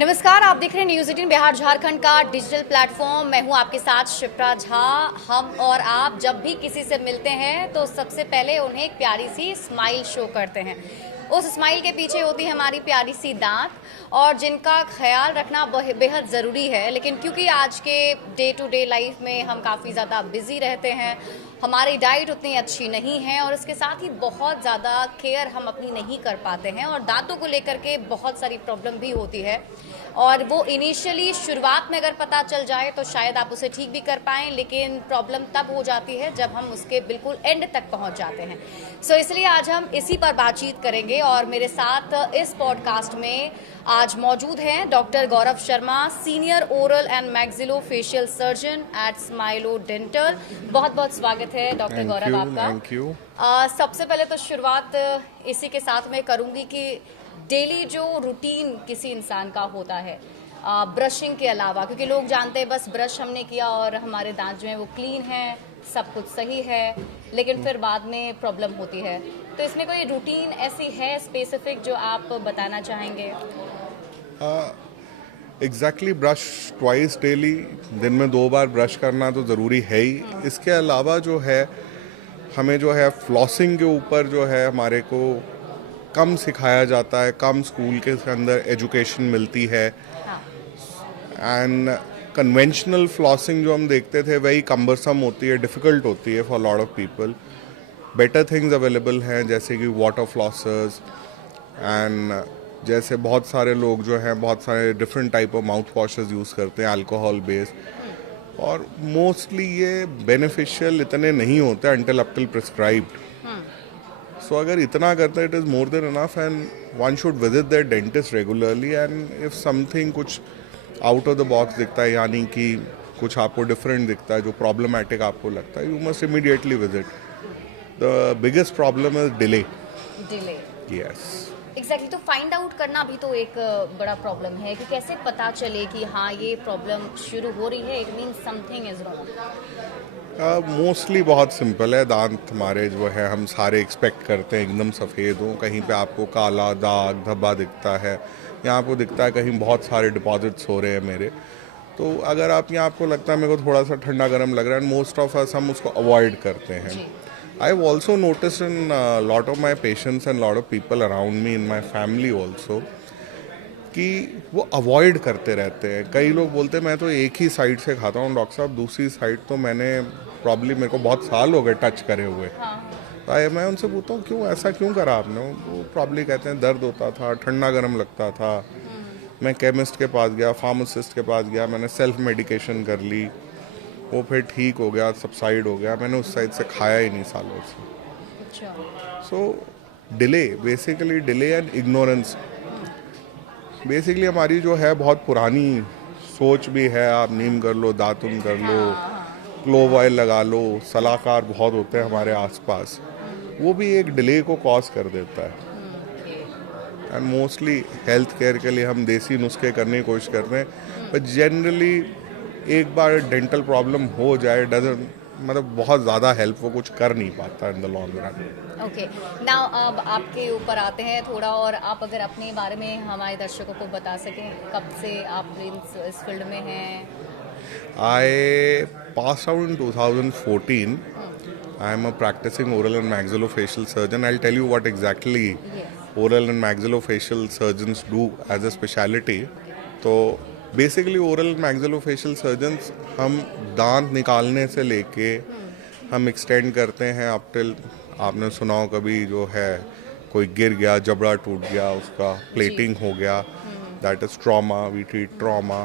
नमस्कार, आप देख रहे हैं न्यूज़ 18 बिहार झारखंड का डिजिटल प्लेटफॉर्म। मैं हूं आपके साथ शिप्रा झा। हम और आप जब भी किसी से मिलते हैं तो सबसे पहले उन्हें एक प्यारी सी स्माइल शो करते हैं। उस स्माइल के पीछे होती है हमारी प्यारी सी दांत, और जिनका ख्याल रखना बेहद ज़रूरी है। लेकिन क्योंकि आज के डे टू डे लाइफ में हम काफ़ी ज़्यादा बिजी रहते हैं, हमारी डाइट उतनी अच्छी नहीं है और इसके साथ ही बहुत ज़्यादा केयर हम अपनी नहीं कर पाते हैं, और दांतों को लेकर के बहुत सारी प्रॉब्लम भी होती है। और वो इनिशियली शुरुआत में अगर पता चल जाए तो शायद आप उसे ठीक भी कर पाएँ, लेकिन प्रॉब्लम तब हो जाती है जब हम उसके बिल्कुल एंड तक पहुंच जाते हैं। इसलिए आज हम इसी पर बातचीत करेंगे, और मेरे साथ इस पॉडकास्ट में आज मौजूद हैं doctor Gaurav Sharma, senior oral and maxillofacial surgeon at Smilo dental. बहुत बहुत स्वागत है डॉक्टर गौरव आपका। Thank you. सबसे पहले तो शुरुआत इसी के साथ मैं करूंगी कि डेली जो रूटीन किसी इंसान का होता है ब्रशिंग के अलावा, क्योंकि लोग जानते हैं बस ब्रश हमने किया और हमारे दांत जो है वो क्लीन है, सब कुछ सही है, लेकिन फिर बाद में प्रॉब्लम होती है। तो इसमें कोई रूटीन ऐसी है स्पेसिफिक जो आप बताना चाहेंगे? एग्जैक्टली ब्रश ट्वाइस डेली, दिन में 2 बार ब्रश करना तो ज़रूरी है ही। इसके अलावा जो है हमें जो है फ्लॉसिंग के ऊपर जो है हमारे को कम सिखाया जाता है, कम स्कूल के अंदर एजुकेशन मिलती है। हाँ। एंड कन्वेंशनल फ्लॉसिंग जो हम देखते थे वही कम्बरसम होती है, डिफ़िकल्ट होती है for lot of people. Better things available हैं जैसे कि वाटर फ्लॉसर्स एंड जैसे बहुत सारे लोग जो हैं बहुत सारे different type of mouth washes use करते हैं अल्कोहल बेस्ड, और मोस्टली ये बेनिफिशियल इतने नहीं होते until up till prescribed. So अगर इतना करते हैं it is more than enough, and one should visit their dentist regularly. And if something कुछ आउट ऑफ द बॉक्स दिखता है, यानी कि कुछ आपको डिफरेंट दिखता है, जो प्रॉब्लमैटिक आपको लगता है, you must immediately visit. The biggest problem is delay. Yes, exactly. तो फाइंड आउट करना भी तो एक बड़ा प्रॉब्लम है कि कैसे पता चले कि हाँ ये प्रॉब्लम शुरू हो रही है, it means something is wrong. Mostly बहुत सिंपल है। दांत हमारे जो है हम सारे एक्सपेक्ट करते हैं एकदम सफ़ेद हो, कहीं पे आपको काला दाग धब्बा दिखता है, यहाँ आपको दिखता है कहीं बहुत सारे डिपॉजिट्स हो रहे हैं मेरे। तो अगर आप यहाँ आपको लगता है मेरे को थोड़ा सा ठंडा गर्म लग रहा है, मोस्ट ऑफ अस हम उसको अवॉइड करते हैं। I have also noticed in a lot of my patients and lot of people around me in my family also कि वो अवॉइड करते रहते हैं। कई लोग बोलते हैं मैं तो एक ही साइड से खाता हूँ डॉक्टर साहब, दूसरी साइड तो मैंने प्रॉब्ली मेरे को बहुत साल हो गए टच करे हुए। तो मैं उनसे पूछता हूँ क्यों ऐसा क्यों करा आपने? वो प्रॉब्ली कहते हैं दर्द होता था, ठंडा गर्म लगता था, मैं केमिस्ट के पास गया, फार्मासिस्ट के पास गया, मैंने सेल्फ मेडिकेशन कर ली, वो फिर ठीक हो गया, सबसाइड हो गया, मैंने उस साइड से खाया ही नहीं सालों से। So delay, basically delay and ignorance, basically हमारी जो है बहुत पुरानी सोच भी है। आप नीम कर लो, दातुन कर लो, क्लोव ऑयल लगा लो, सलाहकार बहुत होते हैं हमारे आसपास, वो भी एक डिले को कॉज कर देता है। एंड मोस्टली हेल्थ केयर के लिए हम देसी नुस्खे करने की कोशिश करते हैं, बट जनरली एक बार डेंटल प्रॉब्लम हो जाए डजंट मतलब बहुत ज़्यादा हेल्प वो कुछ कर नहीं पाता in the long run. Okay, now अब आपके ऊपर आते हैं थोड़ा, और आप अगर अपने बारे में हमारे दर्शकों को बता सकें, कब से आप इस फील्ड में हैं? I pass out in 2014. I am a practicing oral and maxillofacial surgeon. I'll tell you what exactly oral and maxillofacial surgeons do as a specialty. तो बेसिकली ओरल मैक्सिलोफेशियल सर्जन्स हम दांत निकालने से लेके हम एक्सटेंड करते हैं अप टिल, आपने सुना हो कभी जो है कोई गिर गया, जबड़ा टूट गया, उसका प्लेटिंग हो गया, that is trauma, we treat trauma.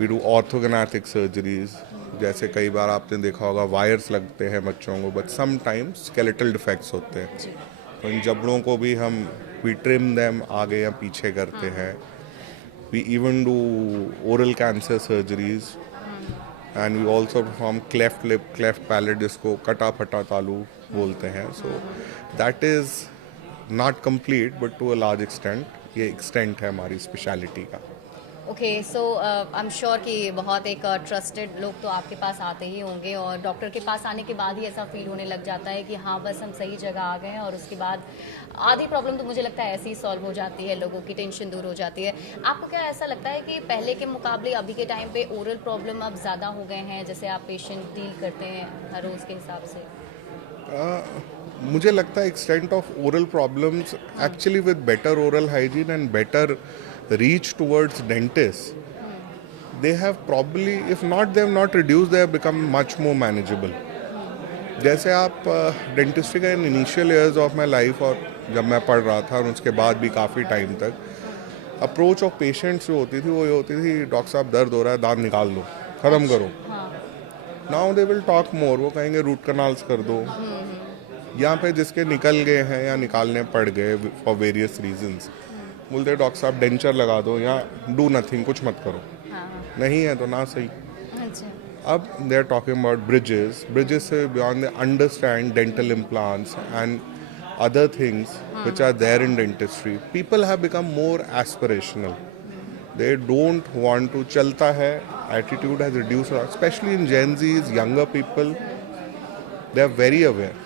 We do orthognathic surgeries, जैसे कई बार आपने देखा होगा वायर्स लगते हैं बच्चों को, but sometimes skeletal defects होते हैं, तो इन जबड़ों को भी हम वी ट्रिम देम आगे या पीछे करते हैं। We even do oral cancer surgeries, and we also perform cleft lip, cleft palate, जिसको कटा फटा तालू बोलते हैं। So that is not complete, but to a large extent ये extent है हमारी speciality का। Okay, so I am sure कि बहुत एक ट्रस्टेड लोग तो आपके पास आते ही होंगे, और डॉक्टर के पास आने के बाद ही ऐसा फील होने लग जाता है कि हाँ बस हम सही जगह आ गए हैं, और उसके बाद आधी प्रॉब्लम तो मुझे लगता है ऐसे ही सॉल्व हो जाती है, लोगों की टेंशन दूर हो जाती है। आपको क्या ऐसा लगता है कि पहले के मुकाबले अभी के टाइम पे ओरल प्रॉब्लम अब ज़्यादा हो गए हैं, जैसे आप पेशेंट डील करते हैं हर रोज़ के हिसाब से? मुझे लगता है extent of oral problems actually with better oral hygiene and better reach towards dentist they have probably if not they have not reduce they have become much more manageable. जैसे आप डेंटिस्ट्री का in initial years of my life और जब मैं पढ़ रहा था और उसके बाद भी काफ़ी टाइम तक अप्रोच ऑफ पेशेंट्स जो होती थी वो ये होती थी, डॉक्टर साहब दर्द हो रहा है, दांत निकाल दो, ख़त्म करो। Now they will talk more, वो कहेंगे रूट कनाल्स कर दो। यहाँ पे जिसके निकल गए हैं या निकालने पड़ गए फॉर वेरियस रीजंस, बोलते डॉक्टर साहब डेंचर लगा दो या डू नथिंग, कुछ मत करो। नहीं है तो ना सही। अच्छा, अब they are talking about bridges से beyond they understand dental implants and other things which are there in dentistry. People have become more aspirational. They don't want to chalta hai, attitude has reduced, especially in Gen Z's, younger people. They are very aware.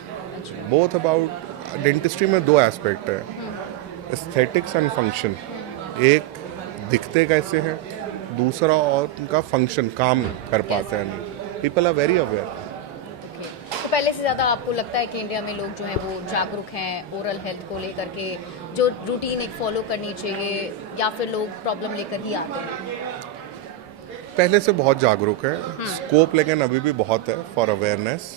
Both about dentistry में दो aspect है, aesthetics and function. एक दिखते कैसे हैं, दूसरा और उनका function, काम कर पाते हैं नहीं. People are very aware. तो पहले से ज़्यादा आपको लगता है कि इंडिया में लोग जो हैं वो जागरूक हैं ओरल हेल्थ को लेकर के, जो रूटीन एक फॉलो करनी चाहिए, या फिर लोग प्रॉब्लम लेकर ही आते हैं? पहले से बहुत जागरूक है, स्कोप लेकिन अभी भी बहुत है for awareness.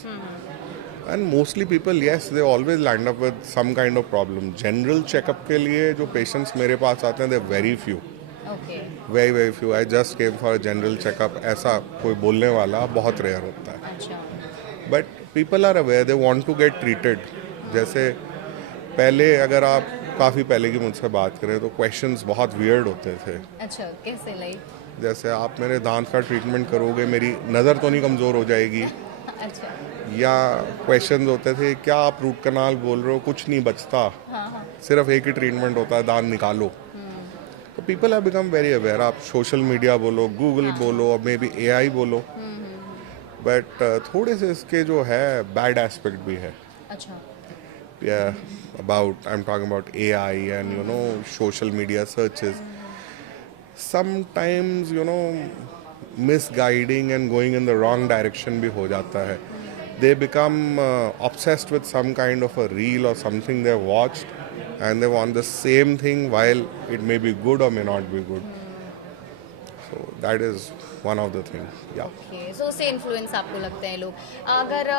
And mostly people yes they always land up with some kind of problem. General checkup के लिए जो पेशेंट्स मेरे पास आते हैं they very few, okay, very few. I just came for general checkup, ऐसा कोई बोलने वाला बहुत रेयर होता है। अच्छा, but people are aware, they want to get treated. जैसे पहले अगर आप काफ़ी पहले की मुझसे बात करें तो क्वेश्चंस बहुत वियर्ड होते थे। अच्छा, कैसे लाइक? जैसे आप मेरे दांत का ट्रीटमेंट करोगे, मेरी नज़र तो नहीं कमज़ोर हो जाएगी? अच्छा, या क्वेश्चन होते थे क्या आप रूट कनाल बोल रहे हो, कुछ नहीं बचता, हाँ, सिर्फ एक ही ट्रीटमेंट होता है, दांत निकालो। तो people have become very aware. आप सोशल मीडिया बोलो, गूगल बोलो, और मे बी AI बोलो, बट थोड़े से इसके जो है बैड एस्पेक्ट भी है। अच्छा, about I'm talking about AI and social media searches. Sometimes misguiding and going in the wrong direction भी हो जाता है. They become obsessed with some kind of a reel or something they've watched, and they want the same thing while it may be good or may not be good. So that is one of the things. Yeah. Okay, so उससे influence आपको लगते हैं लोग? अगर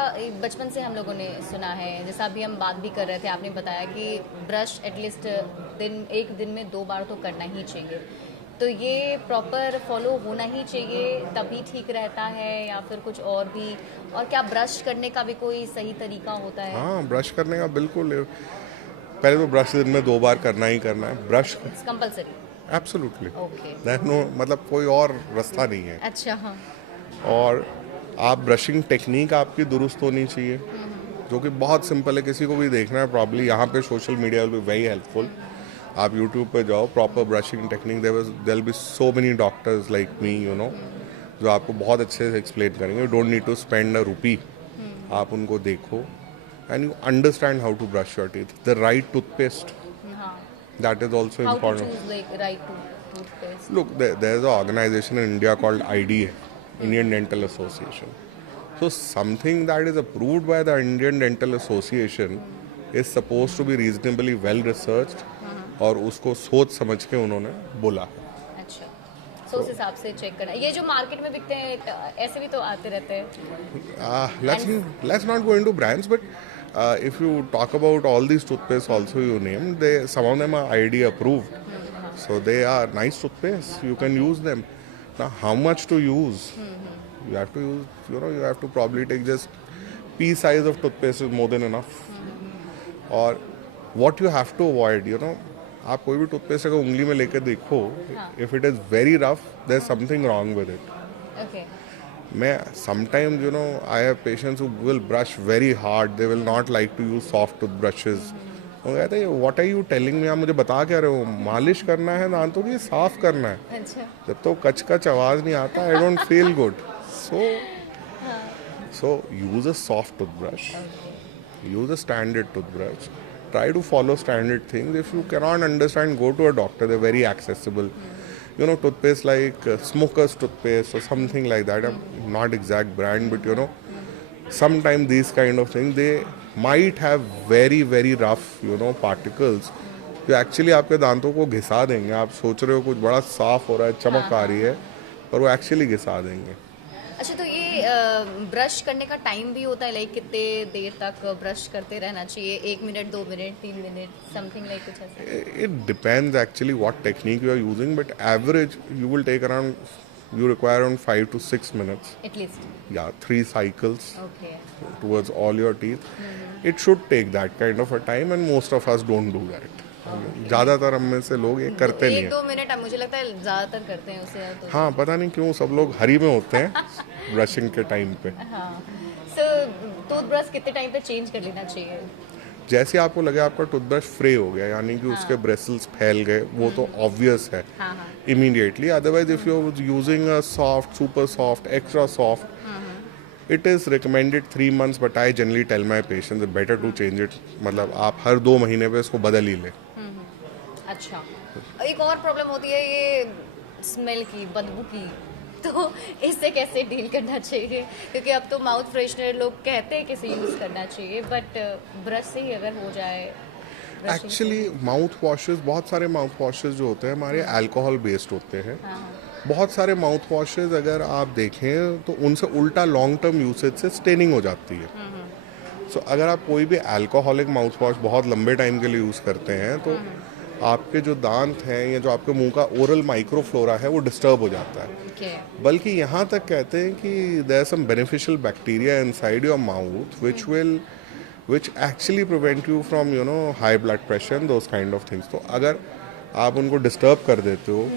बचपन से हम लोगों ने सुना है, जैसा अभी हम बात भी कर रहे थे, आपने बताया कि ब्रश एटलीस्ट एक दिन में 2 बार तो करना ही चाहिए, तो ये प्रॉपर फॉलो होना ही चाहिए तभी ठीक रहता है, या फिर कुछ और भी? और क्या ब्रश करने का भी कोई सही तरीका होता है? हाँ, ब्रश करने का बिल्कुल। पहले तो ब्रश दिन में 2 बार करना ही करना है। Brush it's compulsory? Absolutely, okay, no, मतलब कोई और रास्ता नहीं है। अच्छा, हाँ, और आप ब्रशिंग टेक्निक आपकी दुरुस्त होनी चाहिए, जो कि बहुत सिंपल है, किसी को भी देखना है प्रॉब्ली। यहाँ पे social media will be very helpful. आप यूट्यूब पे जाओ, proper brushing technique, there will be so many doctors like me जो आपको बहुत अच्छे से एक्सप्लेन करेंगे। You don't need to spend a rupee. आप उनको देखो and you understand how to brush your teeth, the right toothpaste, हाँ, that is also how to important. Choose like right toothpaste? Look, there is an organization in India called IDA, Indian Dental Association. So something that is approved by the Indian Dental Association is supposed to be reasonably well researched, और उसको सोच समझ के उन्होंने बोला है। अच्छा, तो उस हिसाब से चेक करना। ये जो मार्केट में बिकते हैं ऐसे भी तो आते रहते हैं। Let's not go into brands, but if you talk about all these toothpastes also you named, some of them are ID approved. So they are nice toothpastes. You can use them. Now, how much to use? You have to use, you have to probably take just pea size of toothpaste is more than enough. और what you have to avoid, आप कोई भी toothpaste अगर उंगली में लेकर देखो, if it is very rough, there's something wrong with it. Okay, मैं sometimes I have patients who will brush very hard. They will not like to use soft toothbrushes. वो कहता है what are you telling me, आप मुझे बता क्या रहे हो, मालिश करना है दांतों की, साफ करना है। अच्छा। जब तो कच कच आवाज़ नहीं आता, I don't feel good. So use a soft toothbrush, use a standard toothbrush, try to follow standard things. If you cannot understand, go to a doctor, they're very accessible. You know, toothpaste like Smoker's toothpaste or something like that. Not exact brand, but you know, sometimes these kind of things, they might have very very rough, you know, particles जो actually आपके दांतों को घिसा देंगे। आप सोच रहे हो कुछ बड़ा साफ हो रहा है, चमक आ रही है, पर वो एक्चुअली घिसा देंगे। अच्छा, तो ये ब्रश करने का टाइम भी होता है, लाइक कितने देर तक ब्रश करते रहना चाहिए? 1 minute, 2 minute, 3 minute, something like कुछ ऐसा? It depends actually what technique you are using, but average you will take around, you require around 5 to 6 minutes. At least. Yeah, 3 cycles okay. towards all your teeth. It should take that kind of a time, and most of us don't do that. ज़्यादातर हम में से लोग ये करते नहीं 1-2 हैं। Minute मुझे लगता है ज़्यादातर करते हैं उससे तो। हाँ, पता नहीं क्यों सब लोग हरी में होते हैं ब्रशिंग के टाइम पे। हाँ। सो टूथब्रश कितने टाइम पे चेंज कर लेना चाहिए? जैसे आपको लगे आपका टूथब्रश फ्रे हो गया, यानी कि उसके ब्रेसल्स फैल गए, वो तो ऑब्वियस है हाँ हाँ। Immediately. Otherwise if you are using a soft, super soft, extra soft, it is recommended 3 months, but I generally tell my patients better to change it. मतलब आप हर 2 महीने पे इसको बदल ही लें। अच्छा, एक और प्रॉब्लम होती है ये स्मेल की, बदबू की, तो इससे कैसे डील करना चाहिए? क्योंकि अब तो माउथ फ्रेशनर लोग कहते हैं किसे यूज़ करना चाहिए, बट ब्रश से ही अगर हो जाए brushing से। एक्चुअली माउथ वॉशेस, बहुत सारे माउथ वॉशेस जो होते हैं हमारे अल्कोहल बेस्ड होते हैं। बहुत सारे माउथ वॉशेस अगर आप देखें तो उनसे उल्टा लॉन्ग टर्म यूसेज से स्टेनिंग हो जाती है। सो अगर आप कोई भी अल्कोहलिक माउथ वॉश बहुत लंबे टाइम के लिए यूज़ करते हैं तो आपके जो दांत हैं या जो आपके मुंह का ओरल माइक्रोफ्लोरा है वो डिस्टर्ब हो जाता है। Okay. बल्कि यहाँ तक कहते हैं कि there some beneficial bacteria inside your mouth which actually prevent you from, you know, high blood pressure and those kind of things. तो अगर आप उनको डिस्टर्ब कर देते हो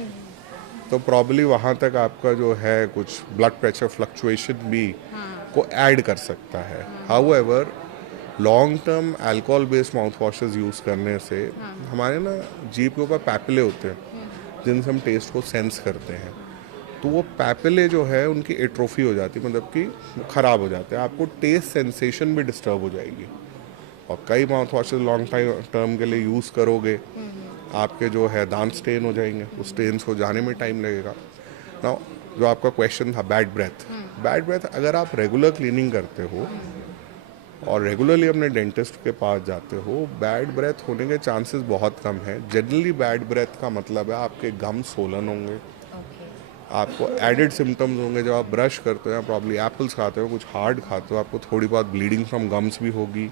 तो प्रॉब्ली वहाँ तक आपका जो है कुछ ब्लड प्रेशर फ्लक्चुएशन भी को ऐड कर सकता है। However long term alcohol based mouth washes use करने से हमारे ना जीभ के ऊपर पैपिले होते हैं जिनसे हम टेस्ट को सेंस करते हैं, तो वो पैपिले जो है उनकी एट्रोफी हो जाती है, मतलब कि वो ख़राब हो जाते हैं। आपको टेस्ट सेंसेशन भी डिस्टर्ब हो जाएगी। और कई mouth washes long time term के लिए यूज़ करोगे, आपके जो है दांत स्टेन हो जाएंगे, उस स्टेन्स को जाने में टाइम लगेगा। ना जो आपका क्वेश्चन था बैड ब्रेथ अगर आप रेगुलर क्लीनिंग करते हो और रेगुलरली अपने डेंटिस्ट के पास जाते हो, बैड ब्रेथ होने के चांसेस बहुत कम हैं। जनरली बैड ब्रेथ का मतलब है आपके गम सोलन होंगे, आपको एडेड सिम्टम्स होंगे जब आप ब्रश करते हो या प्रॉब्ली एप्पल्स खाते हो, कुछ हार्ड खाते हो, आपको थोड़ी बहुत ब्लीडिंग फ्रॉम गम्स भी होगी,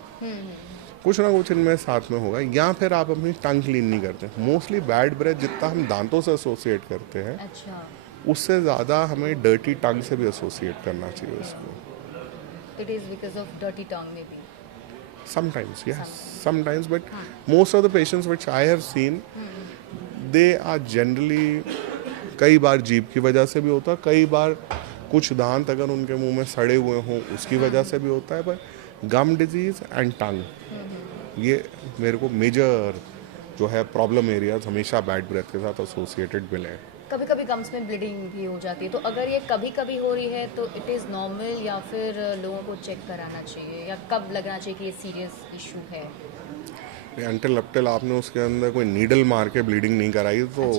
कुछ ना कुछ इनमें साथ में होगा। या फिर आप अपनी टंग क्लीन नहीं करते। मोस्टली बैड ब्रेथ जितना हम दांतों से एसोसिएट करते हैं, अच्छा, उससे ज़्यादा हमें डर्टी टंग से भी एसोसिएट करना चाहिए उसको। it is because of dirty tongue maybe. Sometimes, yes, sometimes, but most of the patients which I have seen, they are generally, कई बार जीभ की वजह से भी होता है, कई बार कुछ दांत अगर उनके मुंह में सड़े हुए हों उसकी वजह से भी होता है, पर गम डिजीज एंड टंग ये मेरे को मेजर जो है प्रॉब्लम एरियाज हमेशा बैड ब्रेथ के साथ एसोसिएटेड मिले हैं। कभी कभी गम्स में ब्लीडिंग भी हो जाती है, तो अगर ये कभी कभी हो रही है तो इट इज़ नॉर्मल या फिर लोगों को चेक कराना चाहिए, या कब लगना चाहिए कि ये सीरियस इशू है? अनटिल आपने उसके अंदर कोई नीडल मार के ब्लीडिंग नहीं कराई तो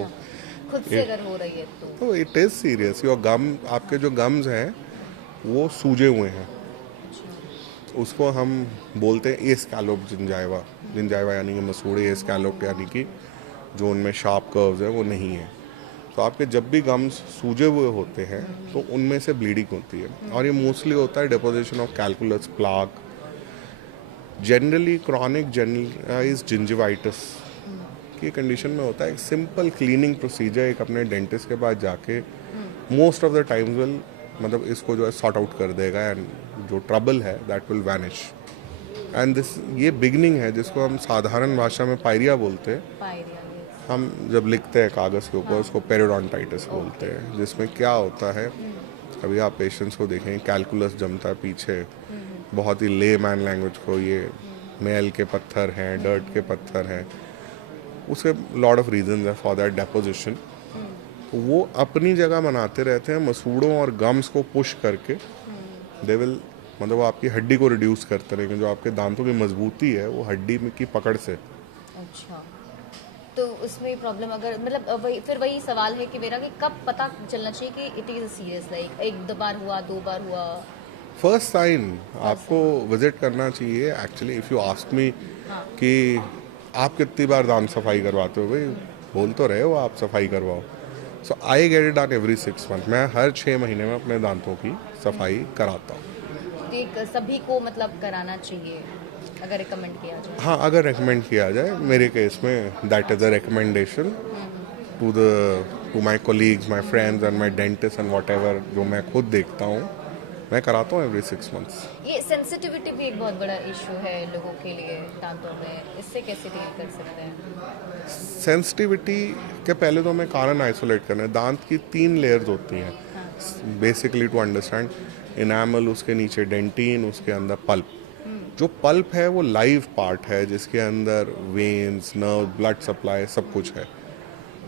खुद से अगर हो रही है तो इट इज़ सीरियस। योर गम, आपके जो गम्स हैं वो सूजे हुए हैं, उसको हम बोलते हैं ए स्कैलोप जिंजाइवा यानी कि मसूड़े, ए स्कैलोप यानी कि जो उनमें शार्प कर्व्स हैं वो नहीं है। तो आपके जब भी गम्स सूजे हुए होते हैं तो उनमें से ब्लीडिंग होती है, और ये मोस्टली होता है deposition of calculus plaque, generally chronic generalised gingivitis की कंडीशन में होता है। एक सिंपल क्लीनिंग प्रोसीजर एक अपने डेंटिस्ट के पास जाके most of the times will, मतलब इसको जो है सॉर्ट आउट कर देगा, एंड जो ट्रबल है that will vanish. And this ये बिगनिंग है जिसको हम साधारण भाषा में पायरिया बोलते हैं। पायरिया, हम जब लिखते हैं कागज़ के ऊपर उसको पेरिडोंटाइटिस बोलते हैं, जिसमें क्या होता है, अभी आप पेशेंट्स को देखें कैलकुलस जमता है पीछे, बहुत ही ले मैन लैंग्वेज को ये मैल के पत्थर हैं, डर्ट के पत्थर हैं, उसके लॉट ऑफ रीजंस है फॉर दैट डेपोजिशन। तो वो अपनी जगह बनाते रहते हैं, मसूड़ों और गम्स को पुश करके दे विल, मतलब वो आपकी हड्डी को रिड्यूस करते रहेंगे। जो आपके दांतों की मजबूती है वो हड्डी में की पकड़ से। अच्छा, तो उसमें प्रॉब्लम अगर मतलब वही सवाल है कि मेरा कि कब पता चलना चाहिए कि इट इज सीरियस, लाइक एक दो बार हुआ, दो बार हुआ? फर्स्ट साइन आपको विजिट करना चाहिए actually. If you ask me कि आप कितनी बार दांत सफाई करवाते हो, भाई बोल तो रहे हो आप सफाई करवाओ। So I get it done every 6 month. मैं हर 6 महीने में अपने दांतों की सफाई कराता हूँ। तो एक सभी को मतलब कराना चाहिए अगर रिकमेंड किया जाए? हाँ, अगर रिकमेंड किया जाए, मेरे केस में that is a recommendation to my colleagues, my friends and my dentist and whatever, जो मैं खुद देखता हूँ, मैं कराता हूँ एवरी 6 मंथ्स। ये सेंसिटिविटी भी एक बहुत बड़ा इशू है लोगों के लिए दांतों में, इससे कैसे डील कर सकते हैं? सेंसिटिविटी के पहले तो हमें कारण आइसोलेट करना है। दांत की 3 लेयर्स होती हैं बेसिकली टू अंडरस्टैंड। इनामल, उसके नीचे डेंटिन, उसके अंदर पल्प। जो पल्प है वो लाइव पार्ट है जिसके अंदर वेन्स, नर्व, ब्लड सप्लाई सब कुछ है।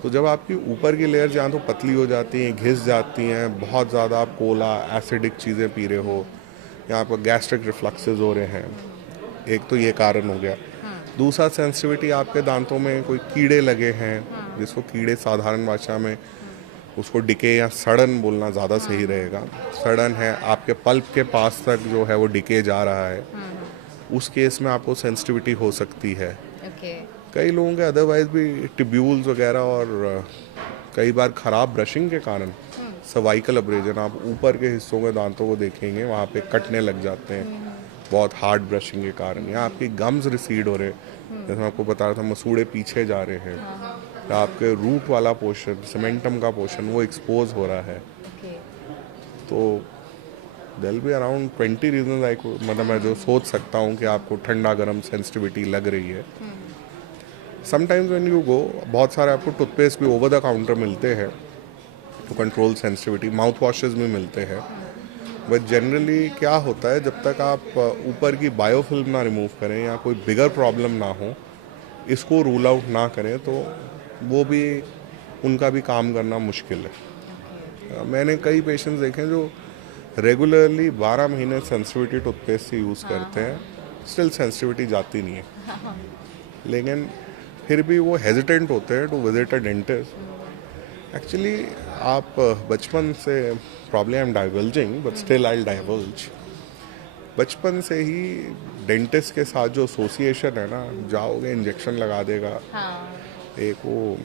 तो जब आपकी ऊपर की लेयर जहाँ तो पतली हो जाती हैं, घिस जाती हैं, बहुत ज़्यादा आप कोला एसिडिक चीज़ें पी रहे हो, या आपको गैस्ट्रिक रिफ्लक्सेस हो रहे हैं, एक तो ये कारण हो गया। दूसरा, सेंसिटिविटी आपके दांतों में कोई कीड़े लगे हैं, जिसको कीड़े साधारण भाषा में उसको डिके या सड़न बोलना ज़्यादा सही रहेगा। सड़न है, आपके पल्प के पास तक जो है वो डिके जा रहा है, उस केस में आपको सेंसिटिविटी हो सकती है। ओके। कई लोगों के अदरवाइज भी टिब्यूल्स वगैरह और कई बार ख़राब ब्रशिंग के कारण सर्वाइकल अब्रेजन, आप ऊपर के हिस्सों में दांतों को देखेंगे वहाँ पे कटने लग जाते हैं बहुत हार्ड ब्रशिंग के कारण, या आपकी गम्स रिसीड हो रहे, जैसे मैं आपको बता रहा था मसूड़े पीछे जा रहे हैं, या आपके रूट वाला पोर्शन, सीमेंटम का पोर्शन वो एक्सपोज हो रहा है। ओके। तो देयर बी अराउंड 20 रीजन मतलब मैं जो सोच सकता हूँ कि आपको ठंडा गर्म सेंसिटिविटी लग रही है। समटाइम्स व्हेन यू गो, बहुत सारे आपको टूथपेस्ट भी ओवर द काउंटर मिलते हैं to control sensitivity, mouth washes भी मिलते हैं। बट जनरली क्या होता है, जब तक आप ऊपर की बायोफिल्म ना रिमूव करें या कोई बिगर प्रॉब्लम ना हो, इसको रूल आउट ना करें, तो वो भी उनका भी काम करना मुश्किल है। मैंने कई पेशेंट्स देखे हैं जो रेगुलरली 12 महीने सेंसिटिविटी टूथपेस्ट से यूज़ करते हैं, स्टिल सेंसिटिविटी जाती नहीं है, लेकिन फिर भी वो हेजिटेंट होते हैं to visit a dentist. Actually आप बचपन से, problem I am divulging but still I divulge, बचपन से ही डेंटिस्ट के साथ जो एसोसिएशन है ना, जाओगे इंजेक्शन लगा देगा, हाँ। एक वो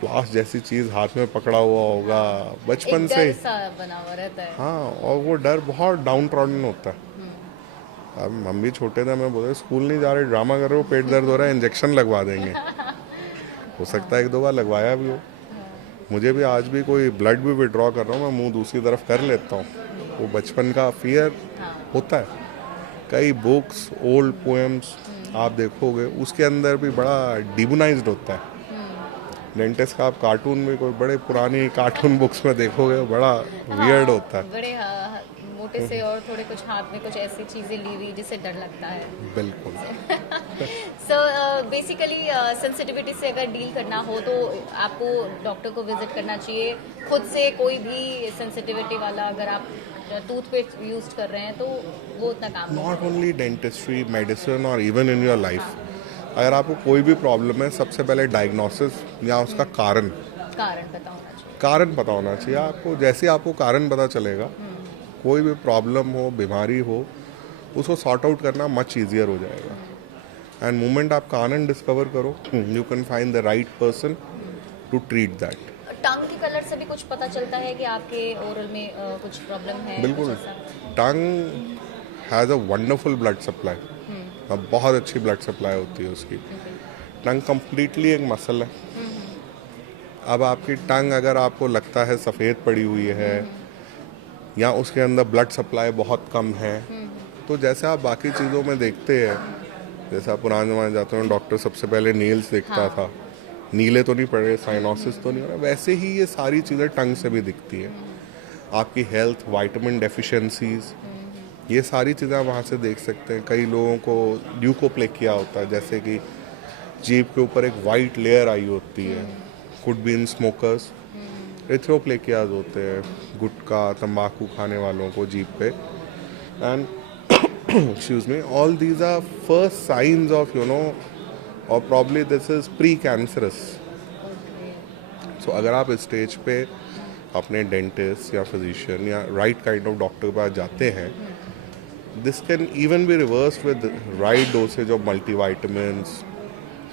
प्लास जैसी चीज़ हाथ में पकड़ा हुआ होगा बचपन एक से। डर सा बना हुआ रहता है। हाँ, और वो डर बहुत डाउन ट्रॉडन होता है। अब हम भी छोटे थे, मैं बोलते स्कूल नहीं जा रहे, ड्रामा कर रहे हो, पेट दर्द हो रहा है, इंजेक्शन लगवा देंगे। हो सकता है 1-2 बार लगवाया भी हो। मुझे भी आज भी कोई ब्लड भी विड्रॉ कर रहा हूँ, मैं मुंह दूसरी तरफ कर लेता हूँ। वो बचपन का फियर होता है। कई बुक्स, ओल्ड पोएम्स आप देखोगे, उसके अंदर भी बड़ा डिमोनाइज्ड होता है डेंटिस्ट का। आप कार्टून में कोई बड़े पुरानी कार्टून बुक्स में देखोगे, बड़ा वियर्ड होता है। बड़े मोटे से और थोड़े कुछ हाथ में कुछ ऐसी चीजें ली हुई जिससे डर लगता है। बिल्कुल। सो बेसिकली सेंसिटिविटी से अगर डील करना हो तो आपको डॉक्टर को विजिट करना चाहिए। खुद से कोई भी सेंसिटिविटी वाला अगर आप टूथपेस्ट यूज कर रहे हैं तो वो उतना काम नहीं नॉट ओनली डेंटिस्ट्री, मेडिसिन और इवन इन योर लाइफ, अगर आपको कोई भी प्रॉब्लम है, सबसे पहले डायग्नोसिस या उसका कारण पता होना चाहिए। कारण पता होना चाहिए आपको। जैसे आपको कारण पता चलेगा, कोई भी प्रॉब्लम हो, बीमारी हो, उसको सॉर्ट आउट करना मच ईजियर हो जाएगा। एंड मोमेंट आप कारण डिस्कवर करो, you can find the right person to treat that. Tongue की कलर से भी कुछ पता चलता है कि आपके ओरल में कुछ प्रॉब्लम है? बिल्कुल। कुछ ऐसा? Tongue has a wonderful blood supply, बहुत अच्छी ब्लड सप्लाई होती है उसकी। टंग कम्प्लीटली एक मसल है। अब आपकी टंग अगर आपको लगता है सफ़ेद पड़ी हुई है या उसके अंदर ब्लड सप्लाई बहुत कम है, तो जैसे आप बाकी चीज़ों में देखते हैं, जैसे आप पुराने ज़माने जाते हैं, डॉक्टर सबसे पहले नील्स देखता था, नीले तो नहीं पड़े, साइनोसिस तो नहीं हो रहा, वैसे ही ये सारी चीज़ें टंग से भी दिखती है। आपकी हेल्थ, विटामिन डेफिशिएंसीज, ये सारी चीज़ें आप वहाँ से देख सकते हैं। कई लोगों को ल्यूकोप्लेकिया होता है, जैसे कि जीभ के ऊपर एक वाइट लेयर आई होती है, कुड बी इन स्मोकर्स। एथ्रोप्लेकियाज होते हैं गुटखा तंबाकू खाने वालों को जीभ पे, and excuse me, all these are first signs of, you know, or probably this is pre-cancerous. So अगर आप इस स्टेज पे अपने डेंटिस्ट या फिजिशियन या राइट काइंड ऑफ डॉक्टर के पास जाते हैं, this can even be reverse with right dosage of multivitamins,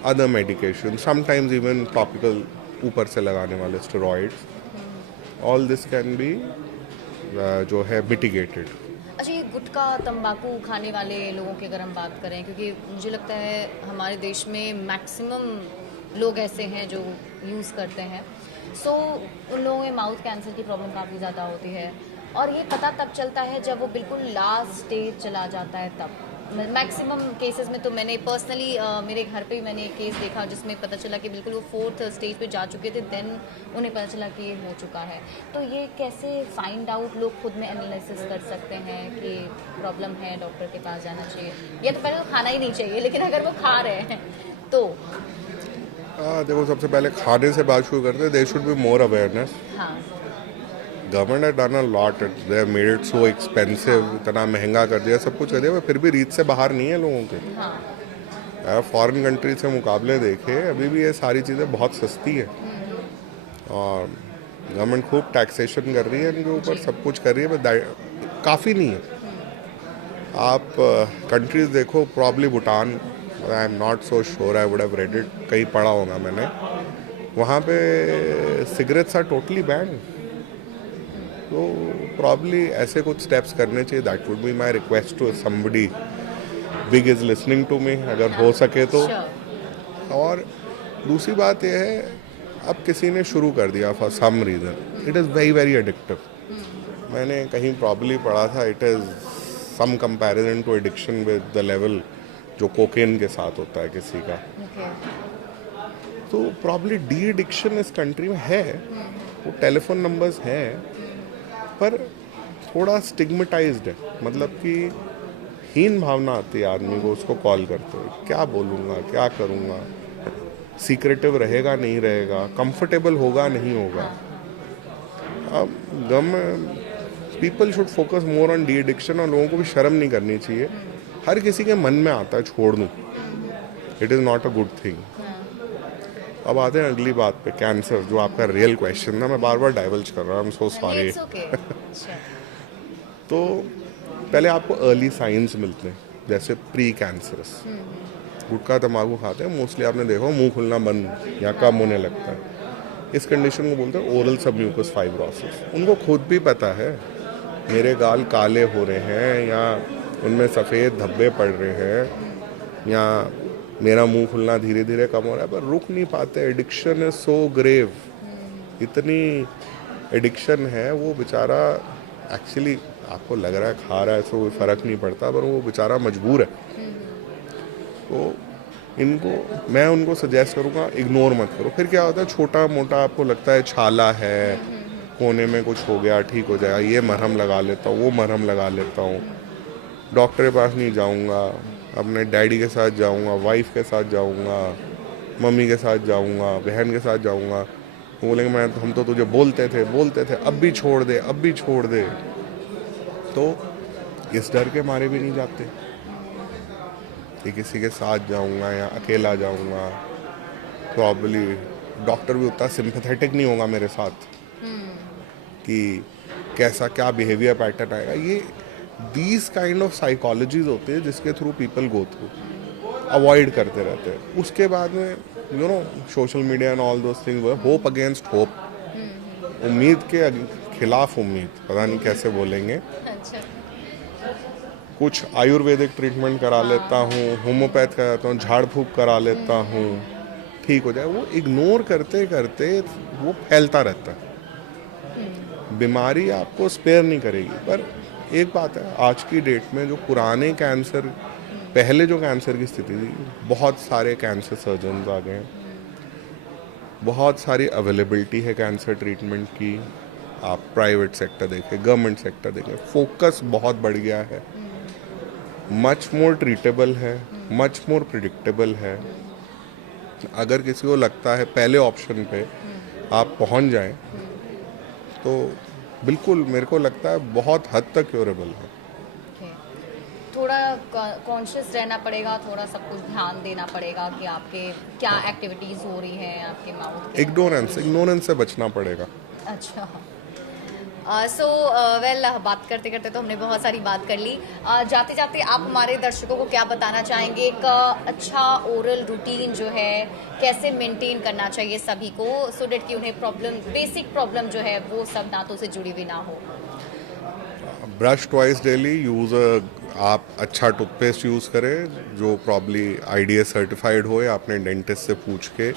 other medication, sometimes even topical ऊपर से लगाने वाले steroids. All this can be जो है मिटिगेटेड। अच्छा, ये गुटखा तंबाकू खाने वाले लोगों की अगर हम बात करें, क्योंकि मुझे लगता है हमारे देश में मैक्सिमम लोग ऐसे हैं जो यूज़ करते हैं, सो उन लोगों में माउथ कैंसर की प्रॉब्लम काफ़ी ज़्यादा होती है, और ये पता तब चलता है जब वो बिल्कुल लास्ट स्टेज चला जाता है तब। मैक्सिमम केसेस में तो मैंने पर्सनली मेरे घर पे ही मैंने एक केस देखा जिसमें पता चला कि बिल्कुल वो 4th स्टेज पे जा चुके थे, देन उन्हें पता चला कि ये हो चुका है। तो ये कैसे फाइंड आउट लोग खुद में एनालिसिस कर सकते हैं कि प्रॉब्लम है, डॉक्टर के पास जाना चाहिए, या तो पहले तो खाना ही नहीं चाहिए, लेकिन अगर वो खा रहे हैं तो देखो, सबसे पहले खाने से बात शुरू करते हैं। There should be more awareness. हाँ, government has done a lot, they have made it so expensive, इतना महंगा कर दिया, सब कुछ कर दिया, पर फिर भी रीच से बाहर नहीं है लोगों के। हाँ, फॉरेन कंट्री से मुकाबले देखे, अभी भी ये सारी चीज़ें बहुत सस्ती है, और गवर्नमेंट खूब टैक्सेशन कर रही है इनके ऊपर, सब कुछ कर रही है, पर काफ़ी नहीं है। आप कंट्रीज देखो, probably Bhutan, I am not so sure, I would have read it, कहीं पढ़ा होगा मैंने, वहाँ पे सिगरेट्स आर टोटली बैंड। तो प्रॉब्ली ऐसे कुछ स्टेप्स करने चाहिए। That would be my request to somebody big is listening to me, अगर हो सके तो। और दूसरी बात यह है, अब किसी ने शुरू कर दिया for some reason, it is very very addictive. मैंने कहीं प्रॉब्ली पढ़ा था, it is some comparison to addiction with the level जो कोकेन के साथ होता है किसी का। तो प्रॉब्ली डी एडिक्शन इस कंट्री में है, वो टेलीफोन नंबर्स हैं, पर थोड़ा स्टिग्मेटाइज्ड है, मतलब कि हीन भावना आती है आदमी को उसको कॉल करते हुए, क्या बोलूँगा, क्या करूँगा, सीक्रेटिव रहेगा नहीं रहेगा, कंफर्टेबल होगा नहीं होगा। अब people should focus more on de addiction, और लोगों को भी शर्म नहीं करनी चाहिए। हर किसी के मन में आता है छोड़ दूँ, it is not a good thing. अब आते हैं अगली बात पे, कैंसर, जो आपका रियल क्वेश्चन था। मैं बार बार डाइवर्ज कर रहा हूँ, आई एम सो सॉरी। तो पहले आपको अर्ली साइंस मिलते हैं, जैसे प्री कैंसरस। गुटखा तंबाकू खाते हैं मोस्टली, आपने देखो मुंह खुलना बंद या कम होने लगता है, इस कंडीशन को बोलते हैं ओरल सबम्यूकस फाइब्रोसिस। उनको खुद भी पता है मेरे गाल काले हो रहे हैं, या उनमें सफ़ेद धब्बे पड़ रहे हैं, या मेरा मुंह खुलना धीरे धीरे कम हो रहा है, पर रुक नहीं पाते। एडिक्शन इज सो ग्रेव, इतनी एडिक्शन है। वो बेचारा एक्चुअली आपको लग रहा है खा रहा है तो कोई फ़र्क नहीं पड़ता, पर वो बेचारा मजबूर है। तो इनको मैं उनको सजेस्ट करूँगा, इग्नोर मत करो। फिर क्या होता है, छोटा मोटा आपको लगता है छाला है, कोने में कुछ हो गया, ठीक हो जाएगा, ये मरहम लगा लेता हूँ, वो मरहम लगा लेता हूँ, डॉक्टर के पास नहीं जाऊँगा, अपने डैडी के साथ जाऊँगा, वाइफ के साथ जाऊँगा, मम्मी के साथ जाऊँगा, बहन के साथ जाऊँगा। वो बोलेंगे हम तो तुझे बोलते थे, अब भी छोड़ दे, अब भी छोड़ दे। तो इस डर के मारे भी नहीं जाते कि किसी के साथ जाऊँगा या अकेला जाऊँगा। प्रॉब्ली डॉक्टर भी उतना सिंपैथेटिक नहीं होगा मेरे साथ कि कैसा क्या बिहेवियर पैटर्न आएगा। ये दीज काइंड ऑफ साइकोलॉजीज होते हैं जिसके through people go through, avoid करते रहते हैं। उसके बाद में you know social media and all those things, hope against hope, उम्मीद के खिलाफ उम्मीद, पता नहीं कैसे बोलेंगे। अच्छा। कुछ आयुर्वेदिक ट्रीटमेंट करा लेता हूँ, होम्योपैथ कराता हूँ, झाड़ फूक करा लेता हूँ, ठीक हो जाए। वो इग्नोर करते करते वो फैलता रहता है, बीमारी आपको स्पेयर नहीं करेगी। पर एक बात है, आज की डेट में जो पुराने कैंसर, पहले जो कैंसर की स्थिति थी, बहुत सारे कैंसर सर्जन्स आ गए हैं, बहुत सारी अवेलेबिलिटी है कैंसर ट्रीटमेंट की। आप प्राइवेट सेक्टर देखें, गवर्नमेंट सेक्टर देखें, फोकस बहुत बढ़ गया है। मच मोर ट्रीटेबल है, मच मोर प्रिडिक्टेबल है। अगर किसी को लगता है पहले ऑप्शन पे आप पहुंच जाएं तो बिल्कुल मेरे को लगता है बहुत हद तक क्योरेबल है। Okay. थोड़ा कॉन्शियस रहना पड़ेगा, थोड़ा सब कुछ ध्यान देना पड़ेगा कि आपके क्या एक्टिविटीज हो रही हैं आपके माउथ के। इग्नोरेंस से बचना पड़ेगा। अच्छा। सो वेल बात करते करते तो हमने बहुत सारी बात कर ली। जाते जाते आप हमारे दर्शकों को क्या बताना चाहेंगे, एक अच्छा ओरल रूटीन जो है कैसे मेंटेन करना चाहिए सभी को, सो डेट कि उन्हें बेसिक प्रॉब्लम जो है वो सब दांतों से जुड़ी हुई ना हो। ब्रश ट्वाइस डेली, आप अच्छा टूथपेस्ट यूज़ करें जो प्रॉब्ली IDS सर्टिफाइड हो या अपने डेंटिस्ट से पूछ के।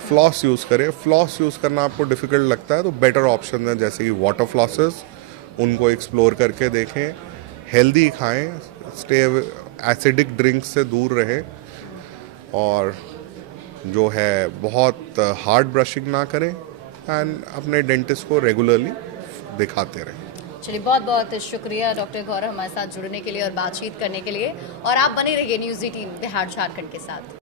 फ्लॉस यूज़ करें। फ्लॉस यूज़ करना आपको डिफ़िकल्ट लगता है तो बेटर ऑप्शन है जैसे कि वाटर फ्लॉसेस, उनको एक्सप्लोर करके देखें। हेल्दी खाएं, एसिडिक ड्रिंक्स से दूर रहें, और जो है बहुत हार्ड ब्रशिंग ना करें, एंड अपने डेंटिस्ट को रेगुलरली दिखाते रहें। चलिए, बहुत बहुत शुक्रिया डॉक्टर गौरव हमारे साथ जुड़ने के लिए और बातचीत करने के लिए, और आप बने रहिए न्यूज़ 18 बिहार झारखंड के साथ।